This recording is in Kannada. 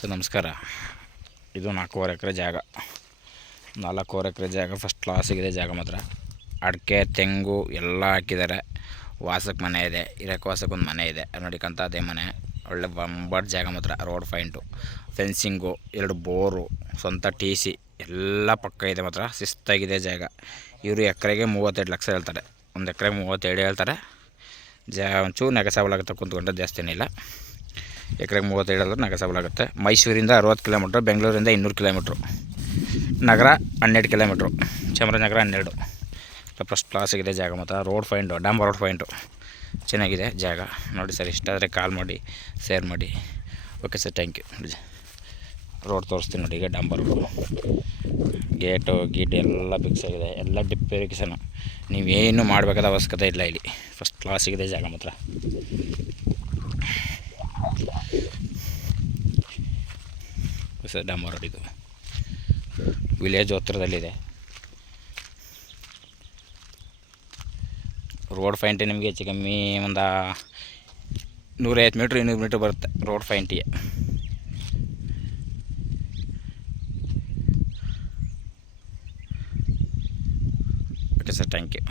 ಸರ್ ನಮಸ್ಕಾರ. ಇದು 4.5 ಎಕರೆ ಜಾಗ. 4.5 ಎಕರೆ ಜಾಗ ಫಸ್ಟ್ ಕ್ಲಾಸಿಗಿದೆ ಜಾಗ ಮಾತ್ರ. ಅಡಿಕೆ ತೆಂಗು ಎಲ್ಲ ಹಾಕಿದ್ದಾರೆ. ವಾಸಕ್ಕೆ ಮನೆ ಇದೆ, ಇರೋಕ್ಕೆ ವಾಸಕ್ಕೆ ಒಂದು ಮನೆ ಇದೆ ನೋಡಿ. ಅದೇ ಮನೆ ಒಳ್ಳೆ ಬಂಬಾಟ್ ಜಾಗ ಮಾತ್ರ. ರೋಡ್ ಪಾಯಿಂಟು, ಫೆನ್ಸಿಂಗು, 2 ಬೋರು, ಸ್ವಂತ TC ಎಲ್ಲ ಪಕ್ಕ ಇದೆ ಮಾತ್ರ. ಶಿಸ್ತಾಗಿದೆ ಜಾಗ. ಇವರು ಎಕರೆಗೆ 32 ಲಕ್ಷ ಹೇಳ್ತಾರೆ. 1 ಎಕರೆಗೆ 32 ಹೇಳ್ತಾರೆ. ಒಂಚೂರು ನೆಗೆಸಬಲಾಗುತ್ತೆ, ಕುಂತ್ಕೊಂಡ್ರೆ ಜಾಸ್ತಿನಿಲ್ಲ. ಎಕರೆಗೆ 32 ಹೇಳಿದ್ರೆ ನೆಗೆಸಬಲಾಗುತ್ತೆ. ಮೈಸೂರಿಂದ 60 ಕಿಲೋಮೀಟ್ರು, ಬೆಂಗಳೂರಿಂದ 200 ಕಿಲೋಮೀಟ್ರು, ನಗರ 12 ಕಿಲೋಮೀಟ್ರು, ಚಾಮರಾಜನಗರ 12. ಫಸ್ಟ್ ಕ್ಲಾಸಿಗಿದೆ ಜಾಗ ಮಾತ್ರ. ರೋಡ್ ಪಾಯಿಂಟು, ಡಾಂಬರ್ ರೋಡ್ ಪಾಯಿಂಟು ಚೆನ್ನಾಗಿದೆ ಜಾಗ ನೋಡಿ ಸರ್. ಇಷ್ಟ ಆದರೆ ಕಾಲ್ ಮಾಡಿ, ಶೇರ್ ಮಾಡಿ. Okay sir, thank you. Road ತೋರಿಸ್ತೀನಿ ನೋಡಿ. ಈಗ ಡಾಂಬರ್ ರೋಡು, ಗೇಟು ಎಲ್ಲ ಫಿಕ್ಸ್ ಆಗಿದೆ. ಎಲ್ಲ ಡಿಪ್ ಇರಿಗೇಷನು, ನೀವೇನು ಮಾಡಬೇಕಾದ ಅವಶ್ಯಕತೆ ಇಲ್ಲ ಇಲ್ಲಿ. ಫಸ್ಟ್ ಕ್ಲಾಸಿಗಿದೆ ಜಾಗ ಮಾತ್ರ. ಸರ್ ಡಾಂಬರ್ ರೋಡ್, ಇದು ವಿಲೇಜ್ ಹತ್ತಿರದಲ್ಲಿದೆ. ರೋಡ್ ಪಾಯಿಂಟ್ ನಿಮಗೆ ಹೆಚ್ಚು ಕಮ್ಮಿ ಒಂದು 150 ಮೀಟ್ರ್ 200 ಮೀಟ್ರ್ ಬರುತ್ತೆ ರೋಡ್ ಪಾಯಿಂಟಿಗೆ. Okay sir, thank you.